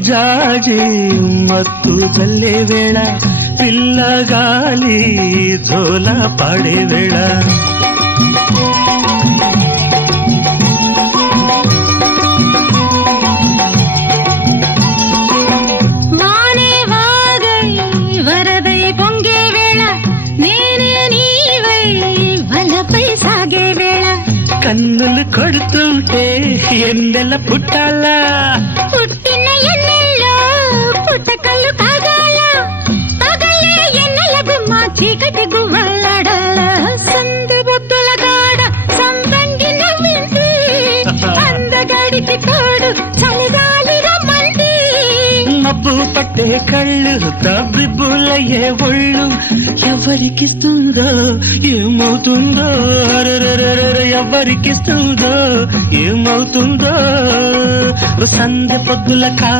జాజి మత్తు చల్లే వేళ పిల్లగాలి జోల పాడే వేళ వానే వాగై వరదై పొంగే వేళ నేనే నీవై వలపై సాగే వేళ కన్నులు కొడుతుంటే ఎన్నెల పుట్టాలా పుట్టిన ఎన్నెల్లో పుట్టకల్లు కాగాల పగలే ఎన్నెల గుమ్మ చీకటి గువ్వలాడాల సంధి బుద్ధుల గాడ సంపంగి నవ్వింది అందగాడికి తోడు చలిగాలి రమ్మంది మబ్బు పట్టే కళ్ళు తబ్బిబ్బులయ్యే ఒళ్ళు ఎవరికిస్తుందో ఏమవుతుందో ఎవరికిస్తుందో ఏమవుతుందో సంధ్య పొద్దుల